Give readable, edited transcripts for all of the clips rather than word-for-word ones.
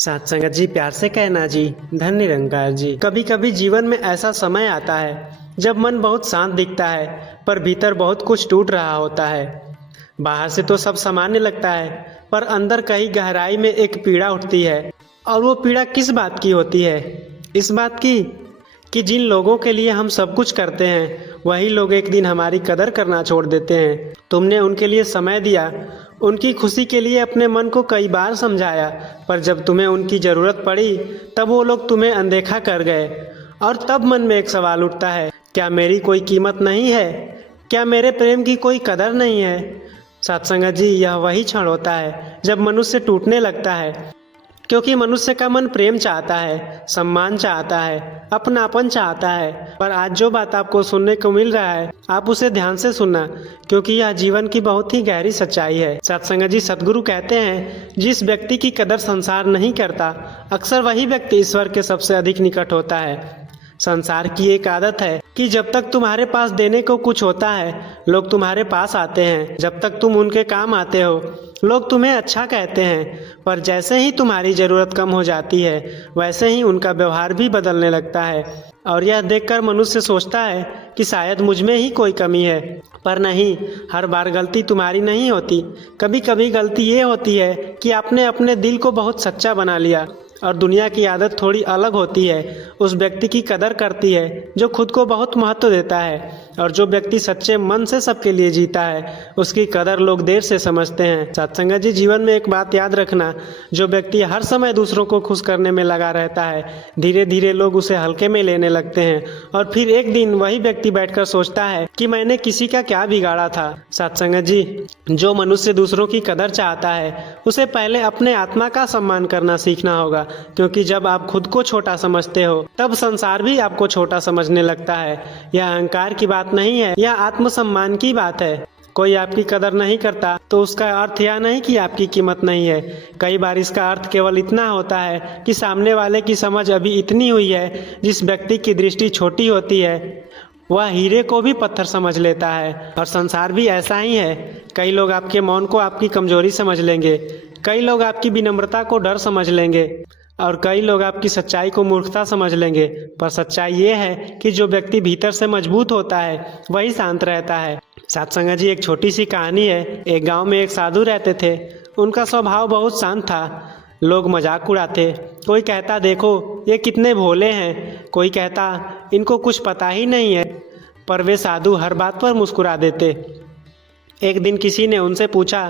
साथ संगत जी, प्यार से कहना जी। धन निरंकार जी। कभी कभी जीवन में ऐसा समय आता है जब मन बहुत शांत दिखता है, पर भीतर बहुत कुछ टूट रहा होता है। बाहर से तो सब सामान्य लगता है, पर अंदर कहीं गहराई में एक पीड़ा उठती है। और वो पीड़ा किस बात की होती है? इस बात की कि जिन लोगों के लिए हम सब कुछ करते हैं, वही लोग एक दिन हमारी कदर करना छोड़ देते हैं। तुमने उनके लिए समय दिया, उनकी खुशी के लिए अपने मन को कई बार समझाया, पर जब तुम्हें उनकी ज़रूरत पड़ी तब वो लोग तुम्हें अनदेखा कर गए। और तब मन में एक सवाल उठता है, क्या मेरी कोई कीमत नहीं है? क्या मेरे प्रेम की कोई कदर नहीं है? सत्संगत जी, यह वही क्षण होता है जब मनुष्य टूटने लगता है, क्योंकि मनुष्य का मन प्रेम चाहता है, सम्मान चाहता है, अपनापन चाहता है। पर आज जो बात आपको सुनने को मिल रहा है, आप उसे ध्यान से सुनना, क्योंकि यह जीवन की बहुत ही गहरी सच्चाई है। सत्संगत जी, सद्गुरु कहते हैं, जिस व्यक्ति की कदर संसार नहीं करता, अक्सर वही व्यक्ति ईश्वर के सबसे अधिक निकट होता है। संसार की एक आदत है कि जब तक तुम्हारे पास देने को कुछ होता है, लोग तुम्हारे पास आते हैं। जब तक तुम उनके काम आते हो, लोग तुम्हें अच्छा कहते हैं। पर जैसे ही तुम्हारी ज़रूरत कम हो जाती है, वैसे ही उनका व्यवहार भी बदलने लगता है। और यह देखकर मनुष्य सोचता है कि शायद मुझ में ही कोई कमी है। पर नहीं, हर बार गलती तुम्हारी नहीं होती। कभी कभी गलती ये होती है कि आपने अपने दिल को बहुत सच्चा बना लिया। और दुनिया की आदत थोड़ी अलग होती है। उस व्यक्ति की कदर करती है जो खुद को बहुत महत्व देता है, और जो व्यक्ति सच्चे मन से सबके लिए जीता है, उसकी कदर लोग देर से समझते हैं। सत्संगत जी, जीवन में एक बात याद रखना, जो व्यक्ति हर समय दूसरों को खुश करने में लगा रहता है, धीरे धीरे लोग उसे हल्के में लेने लगते हैं। और फिर एक दिन वही व्यक्ति बैठकर सोचता है कि मैंने किसी का क्या बिगाड़ा था। सत्संगत जी, जो मनुष्य दूसरों की कदर चाहता है, उसे पहले अपने आत्मा का सम्मान करना सीखना होगा, क्योंकि जब आप खुद को छोटा समझते हो, तब संसार भी आपको छोटा समझने लगता है। यह अहंकार की बात नहीं है, यह आत्मसम्मान की बात है। कोई आपकी कदर नहीं करता तो उसका अर्थ यह नहीं कि आपकी कीमत नहीं है। कई बार इसका अर्थ केवल इतना होता है कि सामने वाले की समझ अभी इतनी हुई है, जिस व्यक्ति की दृष्टि छोटी होती है वह हीरे को भी पत्थर समझ लेता है। और संसार भी ऐसा ही है। कई लोग आपके मौन को आपकी कमजोरी समझ लेंगे, कई लोग आपकी विनम्रता को डर समझ लेंगे, और कई लोग आपकी सच्चाई को मूर्खता समझ लेंगे। पर सच्चाई ये है कि जो व्यक्ति भीतर से मजबूत होता है, वही शांत रहता है। सत्संगत जी, एक छोटी सी कहानी है। एक गांव में एक साधु रहते थे। उनका स्वभाव बहुत शांत था। लोग मजाक उड़ाते। कोई कहता, देखो ये कितने भोले हैं। कोई कहता, इनको कुछ पता ही नहीं है। पर वे साधु हर बात पर मुस्कुरा देते। एक दिन किसी ने उनसे पूछा,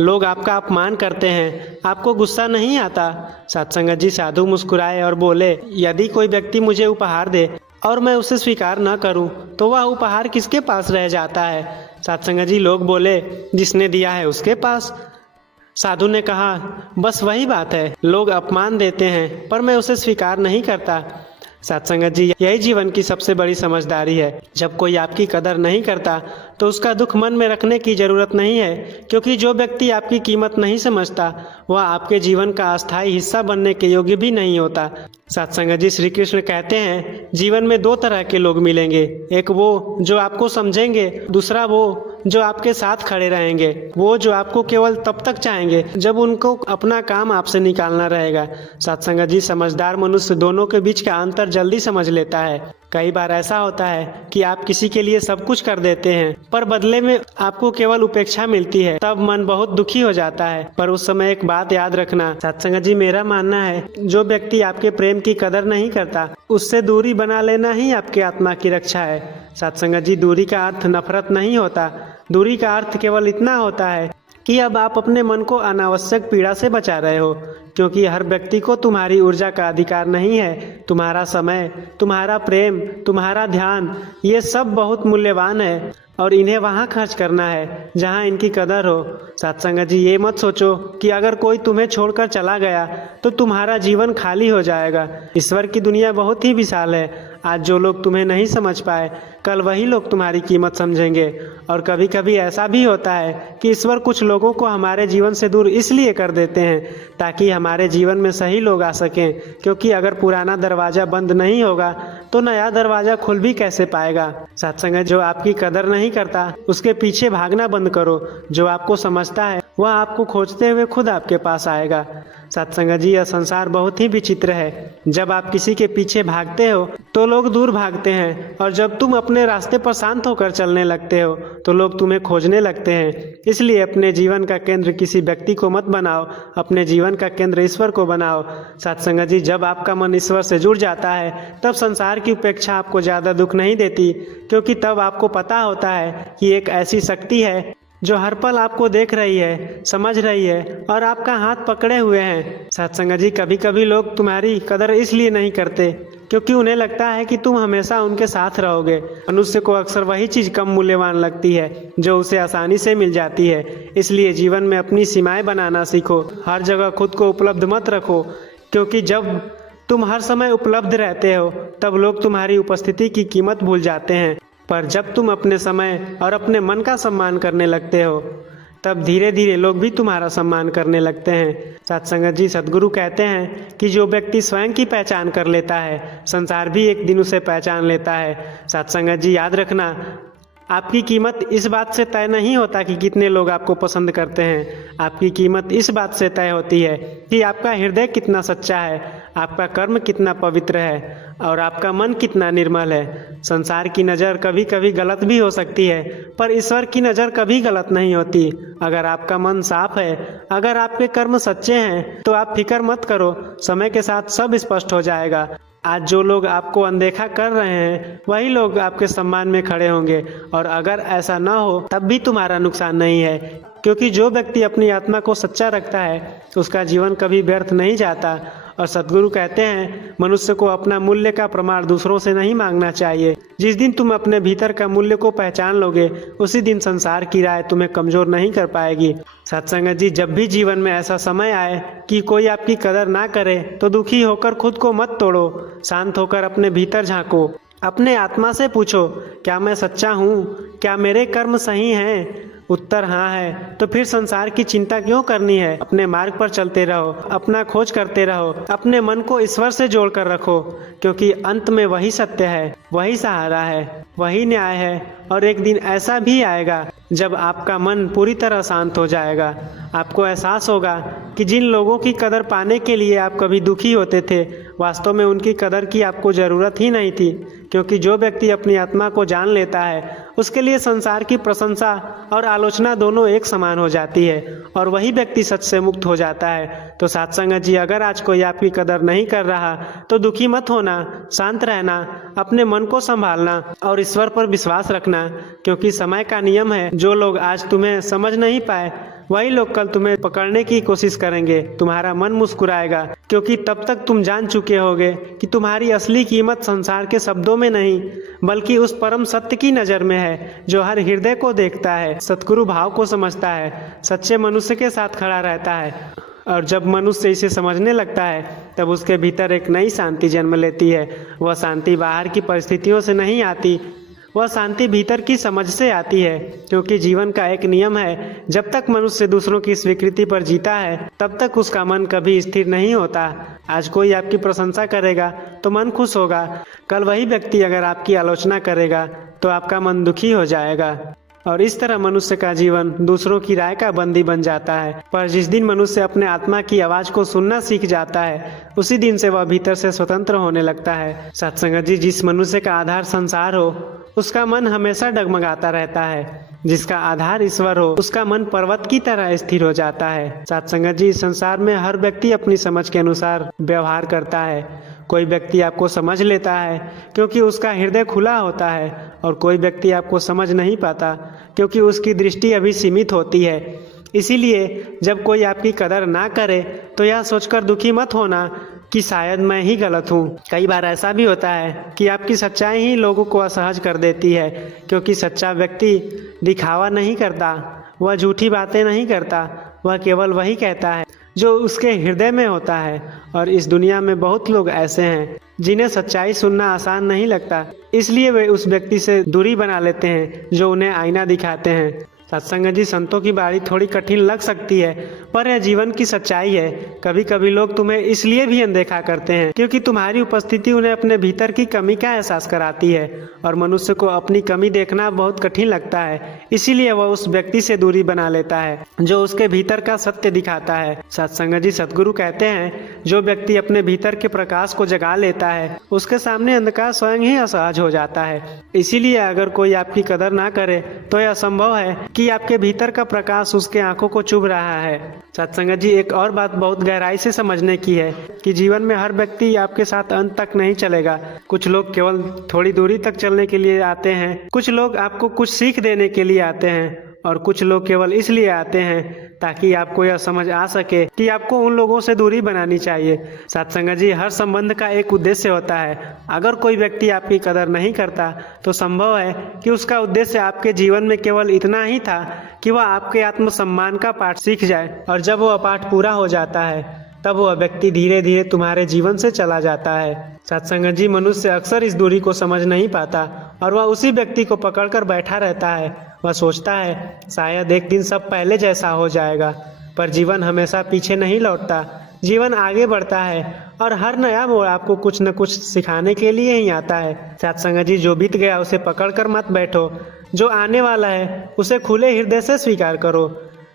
लोग आपका अपमान करते हैं, आपको गुस्सा नहीं आता? सत्संगत जी, साधु मुस्कुराए और बोले, यदि कोई व्यक्ति मुझे उपहार दे और मैं उसे स्वीकार न करूं, तो वह उपहार किसके पास रह जाता है? सत्संगत जी, लोग बोले, जिसने दिया है उसके पास। साधु ने कहा, बस वही बात है, लोग अपमान देते हैं, पर मैं उसे स्वीकार नहीं करता। सत्संगत जी, यही जीवन की सबसे बड़ी समझदारी है। जब कोई आपकी कदर नहीं करता तो उसका दुख मन में रखने की जरूरत नहीं है, क्योंकि जो व्यक्ति आपकी कीमत नहीं समझता, वह आपके जीवन का अस्थायी हिस्सा बनने के योग्य भी नहीं होता। सत्संगत जी, श्री कृष्ण कहते हैं, जीवन में दो तरह के लोग मिलेंगे। एक वो जो आपको समझेंगे, दूसरा वो जो आपके साथ खड़े रहेंगे। वो जो आपको केवल तब तक चाहेंगे जब उनको अपना काम आपसे निकालना रहेगा। सत्संगत जी, समझदार मनुष्य दोनों के बीच का अंतर जल्दी समझ लेता है। कई बार ऐसा होता है कि आप किसी के लिए सब कुछ कर देते हैं, पर बदले में आपको केवल उपेक्षा मिलती है। तब मन बहुत दुखी हो जाता है। पर उस समय एक बात याद रखना, सत्संगत जी, मेरा मानना है, जो व्यक्ति आपके प्रेम की कदर नहीं करता, उससे दूरी बना लेना ही आपके आत्मा की रक्षा है। सत्संगत जी, दूरी का अर्थ नफरत नहीं होता। दूरी का अर्थ केवल इतना होता है कि अब आप अपने मन को अनावश्यक पीड़ा से बचा रहे हो, क्योंकि हर व्यक्ति को तुम्हारी ऊर्जा का अधिकार नहीं है। तुम्हारा समय, तुम्हारा प्रेम, तुम्हारा ध्यान, ये सब बहुत मूल्यवान है, और इन्हें वहाँ खर्च करना है जहाँ इनकी कदर हो। सत्संगत जी, ये मत सोचो कि अगर कोई तुम्हें छोड़कर चला गया तो तुम्हारा जीवन खाली हो जाएगा। ईश्वर की दुनिया बहुत ही विशाल है। आज जो लोग तुम्हें नहीं समझ पाए, कल वही लोग तुम्हारी कीमत समझेंगे। और कभी कभी ऐसा भी होता है कि ईश्वर कुछ लोगों को हमारे जीवन से दूर इसलिए कर देते हैं ताकि हमारे जीवन में सही लोग आ सकें, क्योंकि अगर पुराना दरवाजा बंद नहीं होगा तो नया दरवाजा खुल भी कैसे पाएगा। सत्संगत, जो आपकी कदर नहीं करता उसके पीछे भागना बंद करो। जो आपको समझता है वह आपको खोजते हुए खुद आपके पास आएगा। सत्संग जी, यह संसार बहुत ही विचित्र है। जब आप किसी के पीछे भागते हो तो लोग दूर भागते हैं, और जब तुम अपने रास्ते पर शांत होकर चलने लगते हो तो लोग तुम्हें खोजने लगते हैं। इसलिए अपने जीवन का केंद्र किसी व्यक्ति को मत बनाओ, अपने जीवन का केंद्र ईश्वर को बनाओ। सत्संग जी, जब आपका मन ईश्वर से जुड़ जाता है तब संसार की उपेक्षा आपको ज़्यादा दुख नहीं देती, क्योंकि तब आपको पता होता है कि एक ऐसी शक्ति है जो हर पल आपको देख रही है, समझ रही है और आपका हाथ पकड़े हुए हैं। सत्संग जी, कभी कभी लोग तुम्हारी कदर इसलिए नहीं करते क्योंकि उन्हें लगता है कि तुम हमेशा उनके साथ रहोगे। मनुष्य को अक्सर वही चीज़ कम मूल्यवान लगती है जो उसे आसानी से मिल जाती है। इसलिए जीवन में अपनी सीमाएं बनाना सीखो। हर जगह खुद को उपलब्ध मत रखो, क्योंकि जब तुम हर समय उपलब्ध रहते हो तब लोग तुम्हारी उपस्थिति की कीमत भूल जाते हैं। पर जब तुम अपने समय और अपने मन का सम्मान करने लगते हो तब धीरे धीरे लोग भी तुम्हारा सम्मान करने लगते हैं। सत्संग जी, सद्गुरु कहते हैं कि जो व्यक्ति स्वयं की पहचान कर लेता है, संसार भी एक दिन उसे पहचान लेता है। सत्संग जी, याद रखना, आपकी कीमत इस बात से तय नहीं होता कि कितने लोग आपको पसंद करते हैं। आपकी कीमत इस बात से तय होती है कि आपका हृदय कितना सच्चा है, आपका कर्म कितना पवित्र है और आपका मन कितना निर्मल है। संसार की नज़र कभी कभी गलत भी हो सकती है, पर ईश्वर की नज़र कभी गलत नहीं होती। अगर आपका मन साफ है, अगर आपके कर्म सच्चे हैं तो आप फिक्र मत करो, समय के साथ सब स्पष्ट हो जाएगा। आज जो लोग आपको अनदेखा कर रहे हैं वही लोग आपके सम्मान में खड़े होंगे, और अगर ऐसा ना हो तब भी तुम्हारा नुकसान नहीं है, क्योंकि जो व्यक्ति अपनी आत्मा को सच्चा रखता है उसका जीवन कभी व्यर्थ नहीं जाता। और सद्गुरु कहते हैं, मनुष्य को अपना मूल्य का प्रमाण दूसरों से नहीं मांगना चाहिए। जिस दिन तुम अपने भीतर का मूल्य को पहचान लोगे उसी दिन संसार की राय तुम्हें कमजोर नहीं कर पाएगी। सत्संग जी, जब भी जीवन में ऐसा समय आए कि कोई आपकी कदर ना करे तो दुखी होकर खुद को मत तोड़ो, शांत होकर अपने भीतर झांको। अपने आत्मा से पूछो, क्या मैं सच्चा हूँ? क्या मेरे कर्म सही हैं? उत्तर हाँ है तो फिर संसार की चिंता क्यों करनी है? अपने मार्ग पर चलते रहो, अपना खोज करते रहो, अपने मन को ईश्वर से जोड़ कर रखो, क्योंकि अंत में वही सत्य है, वही सहारा है, वही न्याय है। और एक दिन ऐसा भी आएगा जब आपका मन पूरी तरह शांत हो जाएगा। आपको एहसास होगा कि जिन लोगों की कदर पाने के लिए आप कभी दुखी होते थे, वास्तव में उनकी कदर की आपको ज़रूरत ही नहीं थी, क्योंकि जो व्यक्ति अपनी आत्मा को जान लेता है उसके लिए संसार की प्रशंसा और आलोचना दोनों एक समान हो जाती है, और वही व्यक्ति सच से मुक्त हो जाता है। तो सत्संग जी, अगर आज कोई आपकी कदर नहीं कर रहा तो दुखी मत होना, शांत रहना, अपने मन को संभालना और ईश्वर पर विश्वास रखना, क्योंकि समय का नियम है, जो लोग आज तुम्हें समझ नहीं पाए वही लोग कल तुम्हें पकड़ने की कोशिश करेंगे। तुम्हारा मन मुस्कुराएगा, क्योंकि तब तक तुम जान चुके होगे कि तुम्हारी असली कीमत संसार के शब्दों में नहीं बल्कि उस परम सत्य की नज़र में है जो हर हृदय को देखता है, सतगुरु भाव को समझता है, सच्चे मनुष्य के साथ खड़ा रहता है। और जब मनुष्य इसे समझने लगता है तब उसके भीतर एक नई शांति जन्म लेती है। वह शांति बाहर की परिस्थितियों से नहीं आती, वह शांति भीतर की समझ से आती है, क्योंकि जीवन का एक नियम है, जब तक मनुष्य दूसरों की स्वीकृति पर जीता है तब तक उसका मन कभी स्थिर नहीं होता। आज कोई आपकी प्रशंसा करेगा तो मन खुश होगा, कल वही व्यक्ति अगर आपकी आलोचना करेगा तो आपका मन दुखी हो जाएगा। और इस तरह मनुष्य का जीवन दूसरों की राय का बंदी बन जाता है। पर जिस दिन मनुष्य अपने आत्मा की आवाज को सुनना सीख जाता है उसी दिन से वह भीतर से स्वतंत्र होने लगता है। सत्संग जी, जिस मनुष्य का आधार संसार हो उसका मन हमेशा डगमगाता रहता है, जिसका आधार ईश्वर हो उसका मन पर्वत की तरह स्थिर हो जाता है। सत्संग जी, संसार में हर व्यक्ति अपनी समझ के अनुसार व्यवहार करता है। कोई व्यक्ति आपको समझ लेता है क्योंकि उसका हृदय खुला होता है, और कोई व्यक्ति आपको समझ नहीं पाता क्योंकि उसकी दृष्टि अभी सीमित होती है। इसीलिए जब कोई आपकी कदर ना करे तो यह सोचकर दुखी मत होना कि शायद मैं ही गलत हूँ। कई बार ऐसा भी होता है कि आपकी सच्चाई ही लोगों को असहज कर देती है, क्योंकि सच्चा व्यक्ति दिखावा नहीं करता, वह झूठी बातें नहीं करता, वह केवल वही कहता है जो उसके हृदय में होता है। और इस दुनिया में बहुत लोग ऐसे हैं जिन्हें सच्चाई सुनना आसान नहीं लगता, इसलिए वे उस व्यक्ति से दूरी बना लेते हैं जो उन्हें आईना दिखाते हैं। सत्संग जी, संतों की बारी थोड़ी कठिन लग सकती है, पर यह जीवन की सच्चाई है। कभी कभी लोग तुम्हें इसलिए भी अनदेखा करते हैं क्योंकि तुम्हारी उपस्थिति उन्हें अपने भीतर की कमी का एहसास कराती है, और मनुष्य को अपनी कमी देखना बहुत कठिन लगता है। इसीलिए वह उस व्यक्ति से दूरी बना लेता है जो उसके भीतर का सत्य दिखाता है। सत्संग जी, सद्गुरु कहते हैं, जो व्यक्ति अपने भीतर के प्रकाश को जगा लेता है उसके सामने अंधकार स्वयं ही असहज हो जाता है। इसीलिए अगर कोई आपकी कदर ना करे तो यह संभव है कि आपके भीतर का प्रकाश उसके आंखों को चुभ रहा है। सत्संग जी, एक और बात बहुत गहराई से समझने की है कि जीवन में हर व्यक्ति आपके साथ अंत तक नहीं चलेगा। कुछ लोग केवल थोड़ी दूरी तक चलने के लिए आते हैं, कुछ लोग आपको कुछ सीख देने के लिए आते हैं, और कुछ लोग केवल इसलिए आते हैं ताकि आपको यह समझ आ सके कि आपको उन लोगों से दूरी बनानी चाहिए। सत्संग जी, हर संबंध का एक उद्देश्य होता है। अगर कोई व्यक्ति आपकी कदर नहीं करता तो संभव है कि उसका उद्देश्य आपके जीवन में केवल इतना ही था कि वह आपके आत्मसम्मान का पाठ सीख जाए, और जब वह पाठ पूरा हो जाता है तब वह व्यक्ति धीरे धीरे तुम्हारे जीवन से चला जाता है। सत्संग जी, मनुष्य अक्सर इस दूरी को समझ नहीं पाता और वह उसी व्यक्ति को पकड़कर बैठा रहता है। वह सोचता है शायद एक दिन सब पहले जैसा हो जाएगा, पर जीवन हमेशा पीछे नहीं लौटता। जीवन आगे बढ़ता है और हर नया मोड़ आपको कुछ न कुछ सिखाने के लिए ही आता है। सत्संग जी, जो बीत गया उसे पकड़कर मत बैठो, जो आने वाला है उसे खुले हृदय से स्वीकार करो।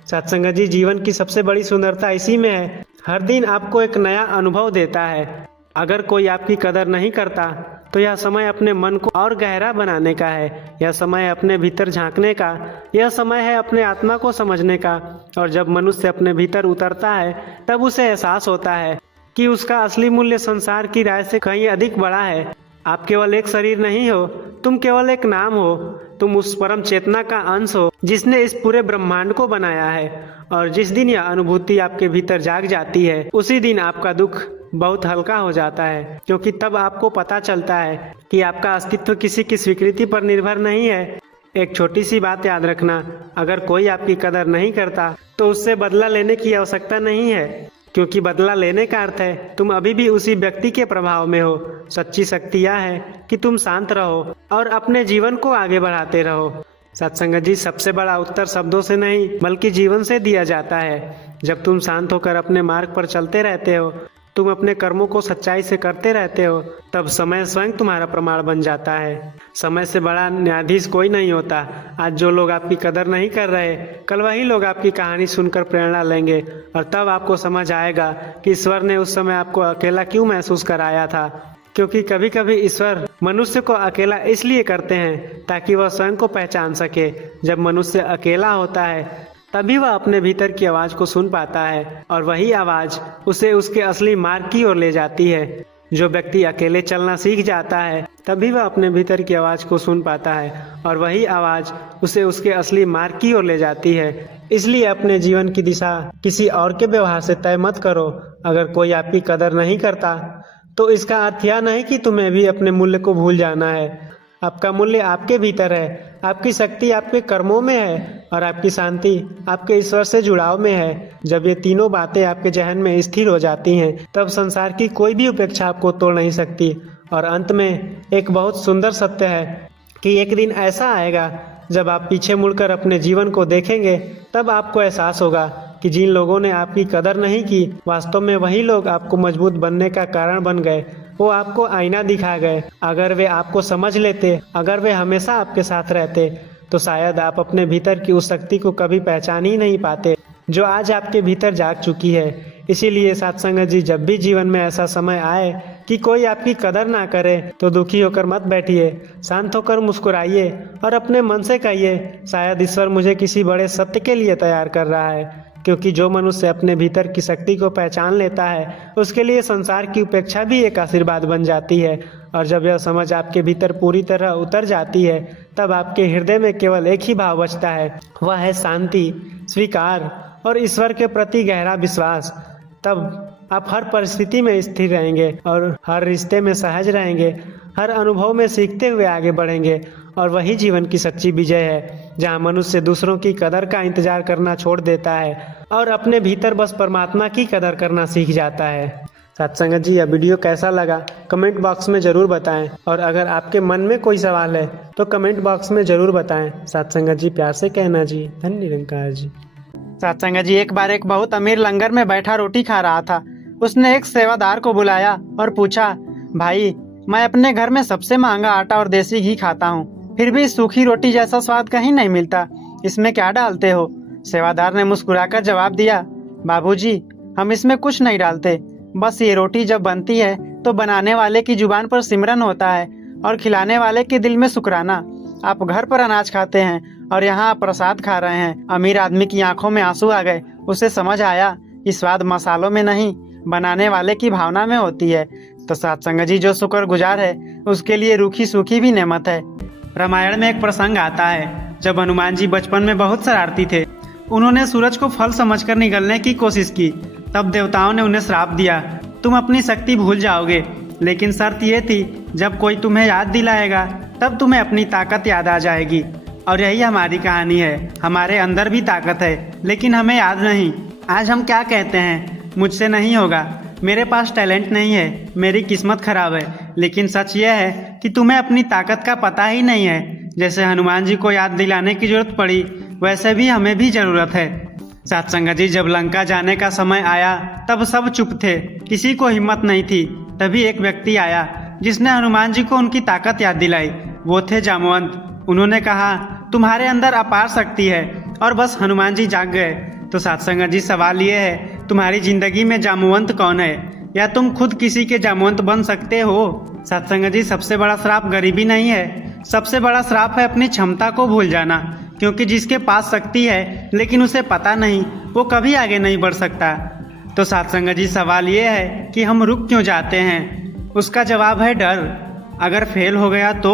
सत्संग जी, जीवन की सबसे बड़ी सुंदरता इसी में है, हर दिन आपको एक नया अनुभव देता है। अगर कोई आपकी कदर नहीं करता तो यह समय अपने मन को और गहरा बनाने का है। यह समय अपने भीतर झांकने का, यह समय है अपने आत्मा को समझने का। और जब मनुष्य अपने भीतर उतरता है तब उसे एहसास होता है कि उसका असली मूल्य संसार की राय से कहीं अधिक बड़ा है। आप केवल एक शरीर नहीं हो, तुम केवल एक नाम हो। तुम उस परम चेतना का अंश हो जिसने इस पूरे ब्रह्मांड को बनाया है। और जिस दिन यह अनुभूति आपके भीतर जाग जाती है उसी दिन आपका दुख बहुत हल्का हो जाता है, क्योंकि तब आपको पता चलता है कि आपका अस्तित्व किसी की स्वीकृति पर निर्भर नहीं है। एक छोटी सी बात याद रखना, अगर कोई आपकी कदर नहीं करता तो उससे बदला लेने की आवश्यकता नहीं है, क्योंकि बदला लेने का अर्थ है तुम अभी भी उसी व्यक्ति के प्रभाव में हो। सच्ची शक्ति यह है कि तुम शांत रहो और अपने जीवन को आगे बढ़ाते रहो। सत्संग जी, सबसे बड़ा उत्तर शब्दों से नहीं बल्कि जीवन से दिया जाता है। जब तुम शांत होकर अपने मार्ग पर चलते रहते हो, तुम अपने कर्मों को सच्चाई से करते रहते हो, तब समय स्वयं तुम्हारा प्रमाण बन जाता है। समय से बड़ा न्यायाधीश कोई नहीं होता। आज जो लोग आपकी कदर नहीं कर रहे, कल वही लोग आपकी कहानी सुनकर प्रेरणा लेंगे, और तब आपको समझ आएगा कि ईश्वर ने उस समय आपको अकेला क्यों महसूस कराया था। क्योंकि कभी कभी ईश्वर मनुष्य को अकेला इसलिए करते हैं ताकि वह स्वयं को पहचान सके। जब मनुष्य अकेला होता है तभी वह अपने भीतर की आवाज को सुन पाता है, और वही आवाज उसे उसके असली मार्ग की ओर ले जाती है। जो व्यक्ति अकेले चलना सीख जाता है तभी वह अपने भीतर की आवाज को सुन पाता है, और वही आवाज उसे उसके असली मार्ग की ओर ले जाती है। इसलिए अपने जीवन की दिशा किसी और के व्यवहार से तय मत करो। अगर कोई आपकी कदर नहीं करता तो इसका अर्थ यह नहीं कि तुम्हें भी अपने मूल्य को भूल जाना है। आपका मूल्य आपके भीतर है, आपकी शक्ति आपके कर्मों में है, और आपकी शांति आपके ईश्वर से जुड़ाव में है। जब ये तीनों बातें आपके जहन में स्थिर हो जाती हैं तब संसार की कोई भी उपेक्षा आपको तोड़ नहीं सकती। और अंत में एक बहुत सुंदर सत्य है कि एक दिन ऐसा आएगा जब आप पीछे मुड़कर अपने जीवन को देखेंगे, तब आपको एहसास होगा कि जिन लोगों ने आपकी कदर नहीं की, वास्तव में वही लोग आपको मजबूत बनने का कारण बन गए। वो आपको आईना दिखा गए। अगर वे आपको समझ लेते, अगर वे हमेशा आपके साथ रहते, तो शायद आप अपने भीतर की उस शक्ति को कभी पहचान ही नहीं पाते जो आज आपके भीतर जाग चुकी है। इसीलिए सत्संग जी, जब भी जीवन में ऐसा समय आए कि कोई आपकी कदर ना करे तो दुखी होकर मत बैठिए। शांत होकर मुस्कुराइए और अपने मन से कहिए, शायद ईश्वर मुझे किसी बड़े सत्य के लिए तैयार कर रहा है। क्योंकि जो मनुष्य अपने भीतर की शक्ति को पहचान लेता है उसके लिए संसार की उपेक्षा भी एक आशीर्वाद बन जाती है। और जब यह समझ आपके भीतर पूरी तरह उतर जाती है तब आपके हृदय में केवल एक ही भाव बचता है, वह है शांति, स्वीकार और ईश्वर के प्रति गहरा विश्वास। तब आप हर परिस्थिति में स्थिर रहेंगे और हर रिश्ते में सहज रहेंगे, हर अनुभव में सीखते हुए आगे बढ़ेंगे। और वही जीवन की सच्ची विजय है, जहाँ मनुष्य दूसरों की कदर का इंतजार करना छोड़ देता है और अपने भीतर बस परमात्मा की कदर करना सीख जाता है। सत्संग जी, यह वीडियो कैसा लगा कमेंट बॉक्स में ज़रूर बताएं, और अगर आपके मन में कोई सवाल है तो कमेंट बॉक्स में ज़रूर बताएं। सत्संग जी, प्यार से कहना जी। धन्य निरंकार जी। सत्संग जी, एक बार एक बहुत अमीर लंगर में बैठा रोटी खा रहा था। उसने एक सेवादार को बुलाया और पूछा, भाई, मैं अपने घर में सबसे महंगा आटा और देसी घी खाता हूँ, फिर भी सूखी रोटी जैसा स्वाद कहीं नहीं मिलता, इसमें क्या डालते हो? सेवादार ने मुस्कुराकर जवाब दिया, बाबूजी, हम इसमें कुछ नहीं डालते, बस ये रोटी जब बनती है तो बनाने वाले की जुबान पर सिमरन होता है और खिलाने वाले के दिल में शुक्राना। आप घर पर अनाज खाते हैं और यहाँ आप प्रसाद खा रहे हैं। अमीर आदमी की आंखों में आंसू आ गए। उसे समझ आया कि स्वाद मसालों में नहीं, बनाने वाले की भावना में होती है। तो सत्संग जी, जो शुक्रगुजार है उसके लिए रूखी सूखी भी नेमत है। रामायण में एक प्रसंग आता है जब हनुमान जी बचपन में बहुत शरारती थे। उन्होंने सूरज को फल समझकर निगलने की कोशिश की। तब देवताओं ने उन्हें श्राप दिया, तुम अपनी शक्ति भूल जाओगे, लेकिन शर्त ये थी, जब कोई तुम्हें याद दिलाएगा तब तुम्हें अपनी ताकत याद आ जाएगी। और यही हमारी कहानी है। हमारे अंदर भी ताकत है, लेकिन हमें याद नहीं। आज हम क्या कहते हैं, मुझसे नहीं होगा, मेरे पास टैलेंट नहीं है, मेरी किस्मत खराब है। लेकिन सच यह है कि तुम्हें अपनी ताकत का पता ही नहीं है। जैसे हनुमान जी को याद दिलाने की जरूरत पड़ी, वैसे भी हमें भी जरूरत है। सत्संग जी, जब लंका जाने का समय आया तब सब चुप थे, किसी को हिम्मत नहीं थी। तभी एक व्यक्ति आया जिसने हनुमान जी को उनकी ताकत याद दिलाई। वो थे जामवंत। उन्होंने कहा, तुम्हारे अंदर अपार शक्ति है। और बस हनुमान जी जाग गए। तो सत्संग जी, सवाल ये है, तुम्हारी जिंदगी में जामवंत कौन है, या तुम खुद किसी के जामवंत बन सकते हो? सत्संग जी, सबसे बड़ा श्राप गरीबी नहीं है, सबसे बड़ा श्राप है अपनी क्षमता को भूल जाना। क्योंकि जिसके पास शक्ति है लेकिन उसे पता नहीं, वो कभी आगे नहीं बढ़ सकता। तो सत्संग जी, सवाल ये है कि हम रुक क्यों जाते हैं? उसका जवाब है डर। अगर फेल हो गया तो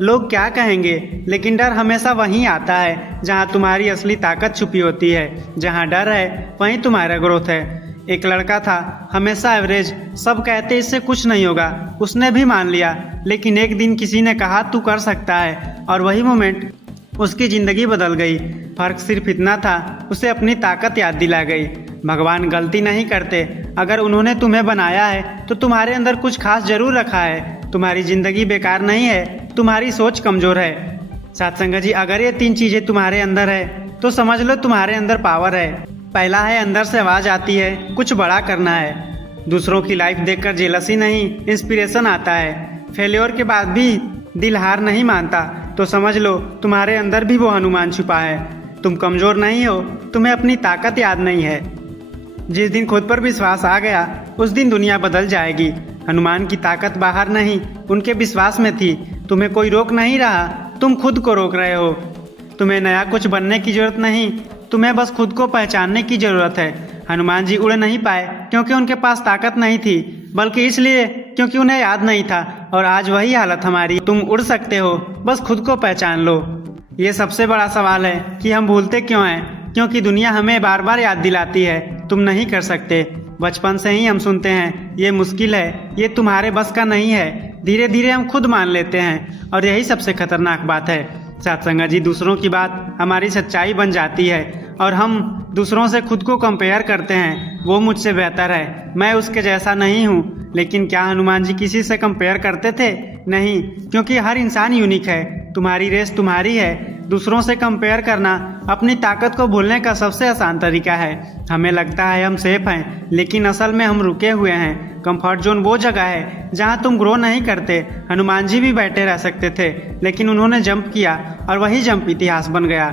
लोग क्या कहेंगे? लेकिन डर हमेशा वहीं आता है जहां तुम्हारी असली ताकत छुपी होती है। जहां डर है वहीं तुम्हारा ग्रोथ है। एक लड़का था, हमेशा एवरेज, सब कहते इससे कुछ नहीं होगा, उसने भी मान लिया। लेकिन एक दिन किसी ने कहा तू कर सकता है, और वही मोमेंट उसकी जिंदगी बदल गई। फर्क सिर्फ इतना था, उसे अपनी ताकत याद दिला गई। भगवान गलती नहीं करते। अगर उन्होंने तुम्हें बनाया है तो तुम्हारे अंदर कुछ खास जरूर रखा है। तुम्हारी जिंदगी बेकार नहीं है, तुम्हारी सोच कमजोर है। सत्संग जी, अगर ये 3 चीजें तुम्हारे अंदर है तो समझ लो तुम्हारे अंदर पावर है। पहला है, अंदर से आवाज आती है, कुछ बड़ा करना है। दूसरों की लाइफ देखकर जेलसी नहीं, इंस्पिरेशन आता है। फेल्योर के बाद भी दिल हार नहीं मानता, तो समझ लो तुम्हारे अंदर भी वो हनुमान छुपा है। तुम कमजोर नहीं हो, तुम्हें अपनी ताकत याद नहीं है। जिस दिन खुद पर विश्वास आ गया उस दिन दुनिया बदल जाएगी। हनुमान की ताकत बाहर नहीं, उनके विश्वास में थी। तुम्हें कोई रोक नहीं रहा, तुम खुद को रोक रहे हो। तुम्हें नया कुछ बनने की जरूरत नहीं, तुम्हें बस खुद को पहचानने की जरूरत है। हनुमान जी उड़ नहीं पाए क्योंकि उनके पास ताकत नहीं थी, बल्कि इसलिए क्योंकि उन्हें याद नहीं था। और आज वही हालत हमारी। तुम उड़ सकते हो, बस खुद को पहचान लो। ये सबसे बड़ा सवाल है कि हम भूलते क्यों हैं? क्योंकि दुनिया हमें बार बार याद दिलाती है, तुम नहीं कर सकते। बचपन से ही हम सुनते हैं, ये मुश्किल है, ये तुम्हारे बस का नहीं है। धीरे धीरे हम खुद मान लेते हैं, और यही सबसे खतरनाक बात है। सत्संग जी, दूसरों की बात हमारी सच्चाई बन जाती है, और हम दूसरों से खुद को कंपेयर करते हैं। वो मुझसे बेहतर है, मैं उसके जैसा नहीं हूँ। लेकिन क्या हनुमान जी किसी से कंपेयर करते थे? नहीं, क्योंकि हर इंसान यूनिक है। तुम्हारी रेस तुम्हारी है। दूसरों से कंपेयर करना अपनी ताकत को भूलने का सबसे आसान तरीका है। हमें लगता है हम सेफ हैं, लेकिन असल में हम रुके हुए हैं। कंफर्ट जोन वो जगह है जहां तुम ग्रो नहीं करते। हनुमान जी भी बैठे रह सकते थे, लेकिन उन्होंने जंप किया, और वही जंप इतिहास बन गया।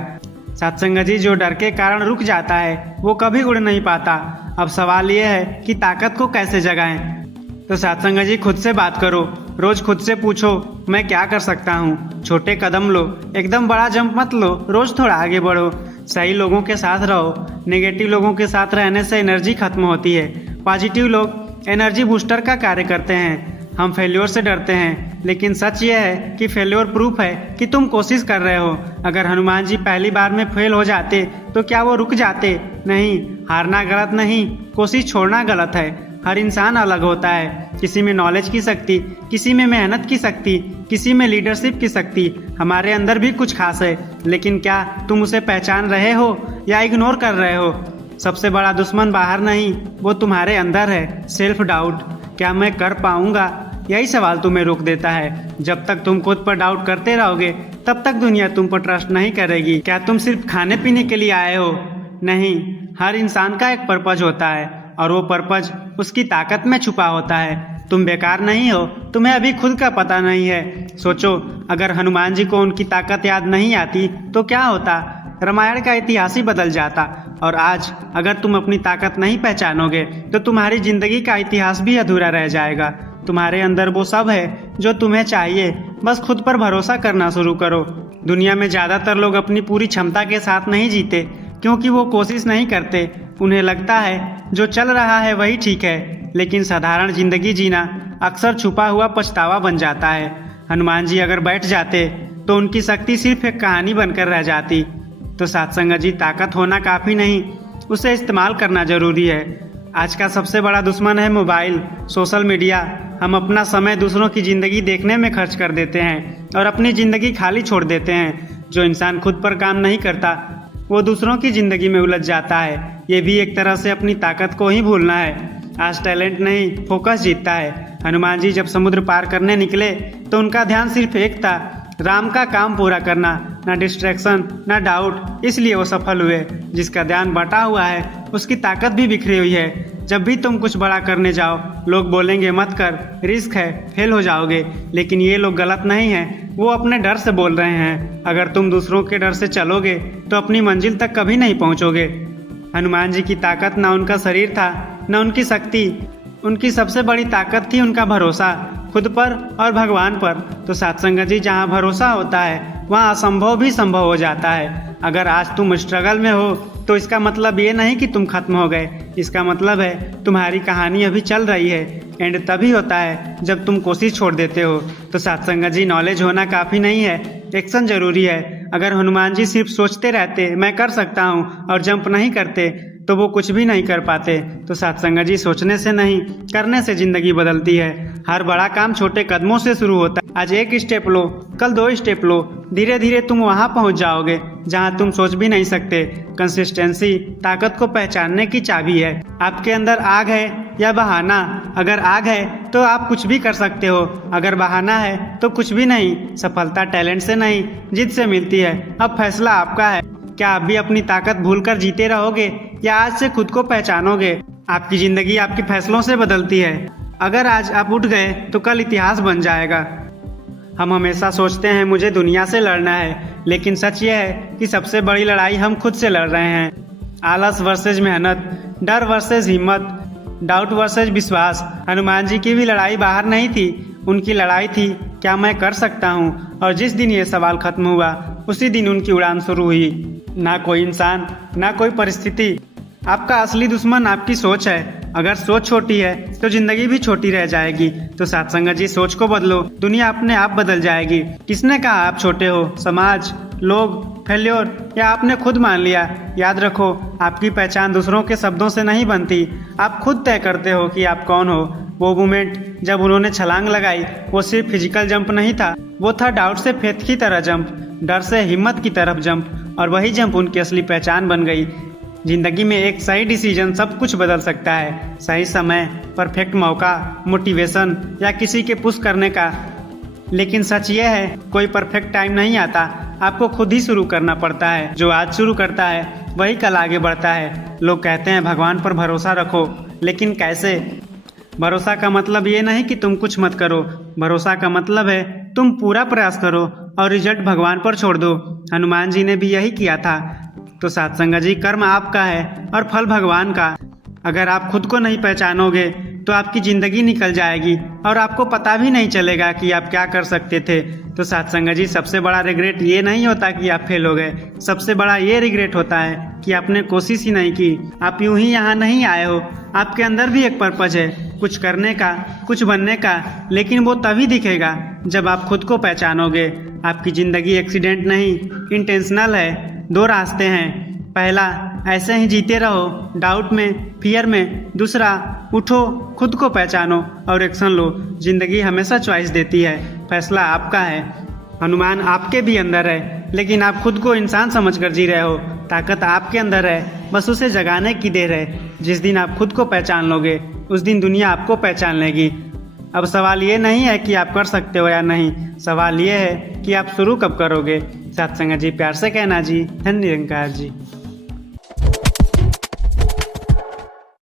सत्संग जी, जो डर के कारण रुक जाता है वो कभी उड़ नहीं पाता। अब सवाल ये है कि ताकत को कैसे जगाएं? तो सत्संग जी, खुद से बात करो। रोज खुद से पूछो, मैं क्या कर सकता हूँ? छोटे कदम लो, एकदम बड़ा जंप मत लो। रोज थोड़ा आगे बढ़ो। सही लोगों के साथ रहो। नेगेटिव लोगों के साथ रहने से एनर्जी खत्म होती है। पॉजिटिव लोग एनर्जी बूस्टर का कार्य करते हैं। हम फेल्योर से डरते हैं, लेकिन सच ये है कि फेल्योर प्रूफ है कि तुम कोशिश कर रहे हो। अगर हनुमान जी पहली बार में फेल हो जाते तो क्या वो रुक जाते? नहीं। हारना गलत नहीं, कोशिश छोड़ना गलत है। हर इंसान अलग होता है। किसी में नॉलेज की शक्ति, किसी में मेहनत की शक्ति, किसी में लीडरशिप की शक्ति। हमारे अंदर भी कुछ खास है, लेकिन क्या तुम उसे पहचान रहे हो या इग्नोर कर रहे हो? सबसे बड़ा दुश्मन बाहर नहीं, वो तुम्हारे अंदर है, सेल्फ डाउट। क्या मैं कर पाऊंगा, यही सवाल तुम्हें रोक देता है। जब तक तुम खुद पर डाउट करते रहोगे तब तक दुनिया तुम पर ट्रस्ट नहीं करेगी। क्या तुम सिर्फ खाने पीने के लिए आए हो? नहीं, हर इंसान का एक पर्पज होता है और वो पर्पज उसकी ताकत में छुपा होता है। तुम बेकार नहीं हो, तुम्हें अभी खुद का पता नहीं है। सोचो, अगर हनुमान जी को उनकी ताकत याद नहीं आती तो क्या होता? रामायण का इतिहास ही बदल जाता। और आज अगर तुम अपनी ताकत नहीं पहचानोगे तो तुम्हारी जिंदगी का इतिहास भी अधूरा रह जाएगा। तुम्हारे अंदर वो सब है जो तुम्हें चाहिए, बस खुद पर भरोसा करना शुरू करो। दुनिया में ज़्यादातर लोग अपनी पूरी क्षमता के साथ नहीं जीते क्योंकि वो कोशिश नहीं करते। उन्हें लगता है जो चल रहा है वही ठीक है, लेकिन साधारण जिंदगी जीना अक्सर छुपा हुआ पछतावा बन जाता है। हनुमान जी अगर बैठ जाते तो उनकी शक्ति सिर्फ एक कहानी बनकर रह जाती। तो सत्संग जी, ताकत होना काफ़ी नहीं, उसे इस्तेमाल करना ज़रूरी है। आज का सबसे बड़ा दुश्मन है मोबाइल, सोशल मीडिया। हम अपना समय दूसरों की ज़िंदगी देखने में खर्च कर देते हैं और अपनी ज़िंदगी खाली छोड़ देते हैं। जो इंसान खुद पर काम नहीं करता वो दूसरों की ज़िंदगी में उलझ जाता है। ये भी एक तरह से अपनी ताकत को ही भूलना है। आज टैलेंट नहीं, फोकस जीतता है। हनुमान जी जब समुद्र पार करने निकले तो उनका ध्यान सिर्फ एक था, राम का काम पूरा करना। ना डिस्ट्रैक्शन, ना डाउट, इसलिए वो सफल हुए। जिसका ध्यान बटा हुआ है उसकी ताकत भी बिखरी हुई है। जब भी तुम कुछ बड़ा करने जाओ लोग बोलेंगे मत कर, रिस्क है, फेल हो जाओगे। लेकिन ये लोग गलत नहीं हैं, वो अपने डर से बोल रहे हैं। अगर तुम दूसरों के डर से चलोगे तो अपनी मंजिल तक कभी नहीं पहुंचोगे। हनुमान जी की ताकत ना उनका शरीर था, न उनकी शक्ति। उनकी सबसे बड़ी ताकत थी उनका भरोसा, खुद पर और भगवान पर। तो सत्संग जी, जहाँ भरोसा होता है वहाँ असंभव भी संभव हो जाता है। अगर आज तुम स्ट्रगल में हो तो इसका मतलब ये नहीं कि तुम खत्म हो गए। इसका मतलब है तुम्हारी कहानी अभी चल रही है। एंड तभी होता है जब तुम कोशिश छोड़ देते हो। तो सत्संग जी, नॉलेज होना काफ़ी नहीं है, एक्शन जरूरी है। अगर हनुमान जी सिर्फ सोचते रहते मैं कर सकता हूँ और जंप नहीं करते तो वो कुछ भी नहीं कर पाते। तो सत्संग जी, सोचने से नहीं करने से जिंदगी बदलती है। हर बड़ा काम छोटे कदमों से शुरू होता है। आज एक स्टेप लो, कल 2 स्टेप लो, धीरे धीरे तुम वहाँ पहुँच जाओगे जहाँ तुम सोच भी नहीं सकते। कंसिस्टेंसी ताकत को पहचानने की चाबी है। आपके अंदर आग है या बहाना? अगर आग है तो आप कुछ भी कर सकते हो, अगर बहाना है तो कुछ भी नहीं। सफलता टैलेंट से नहीं, जिद से मिलती है। अब फैसला आपका है। क्या आप भी अपनी ताकत भूलकर जीते रहोगे या आज से खुद को पहचानोगे? आपकी जिंदगी आपके फैसलों से बदलती है। अगर आज आप उठ गए तो कल इतिहास बन जाएगा। हम हमेशा सोचते हैं मुझे दुनिया से लड़ना है, लेकिन सच यह है कि सबसे बड़ी लड़ाई हम खुद से लड़ रहे हैं। आलस वर्सेज मेहनत, डर वर्सेज हिम्मत, डाउट वर्सेज विश्वास। हनुमान जी की भी लड़ाई बाहर नहीं थी, उनकी लड़ाई थी क्या मैं कर सकता हूँ। और जिस दिन ये सवाल खत्म हुआ उसी दिन उनकी उड़ान शुरू हुई। ना कोई इंसान, ना कोई परिस्थिति। आपका असली दुश्मन आपकी सोच है। अगर सोच छोटी है तो जिंदगी भी छोटी रह जाएगी। तो सत्संग जी, सोच को बदलो, दुनिया अपने आप बदल जाएगी। किसने कहा आप छोटे हो? समाज, लोग, फेल्योर या आपने खुद मान लिया? याद रखो, आपकी पहचान दूसरों के शब्दों से नहीं बनती, आप खुद तय करते हो कि आप कौन हो। वो मोमेंट जब उन्होंने छलांग लगाई वो सिर्फ फिजिकल जंप नहीं था, वो था डाउट से फेथ की तरह जंप, डर से हिम्मत की तरफ जंप। और वही जंप उनकी असली पहचान बन गई। जिंदगी में एक सही डिसीजन सब कुछ बदल सकता है। सही समय, परफेक्ट मौका, मोटिवेशन या किसी के पुश करने का। लेकिन सच यह है कोई परफेक्ट टाइम नहीं आता, आपको खुद ही शुरू करना पड़ता है। जो आज शुरू करता है वही कल आगे बढ़ता है। लोग कहते हैं भगवान पर भरोसा रखो, लेकिन कैसे? भरोसा का मतलब ये नहीं कि तुम कुछ मत करो, भरोसा का मतलब है तुम पूरा प्रयास करो और रिजल्ट भगवान पर छोड़ दो। हनुमान जी ने भी यही किया था। तो सत्संग जी, कर्म आपका है और फल भगवान का। अगर आप खुद को नहीं पहचानोगे तो आपकी ज़िंदगी निकल जाएगी और आपको पता भी नहीं चलेगा कि आप क्या कर सकते थे। तो सत्संग जी, सबसे बड़ा रिग्रेट ये नहीं होता कि आप फेल हो गए, सबसे बड़ा ये रिग्रेट होता है कि आपने कोशिश ही नहीं की। आप यूं ही यहाँ नहीं आए हो, आपके अंदर भी एक पर्पज है, कुछ करने का, कुछ बनने का। लेकिन वो तभी दिखेगा जब आप खुद को पहचानोगे। आपकी ज़िंदगी एक्सीडेंट नहीं, इंटेंशनल है। 2 रास्ते हैं, पहला ऐसे ही जीते रहो डाउट में, फियर में। दूसरा, उठो, खुद को पहचानो और एक्शन लो। जिंदगी हमेशा चॉइस देती है, फैसला आपका है। हनुमान आपके भी अंदर है, लेकिन आप खुद को इंसान समझकर जी रहे हो। ताकत आपके अंदर है, बस उसे जगाने की देर है। जिस दिन आप खुद को पहचान लोगे उस दिन दुनिया आपको पहचान लेगी। अब सवाल ये नहीं है कि आप कर सकते हो या नहीं, सवाल ये है कि आप शुरू कब करोगे। सत्संग जी, प्यार से कहना जी। धन्य निरंकार जी।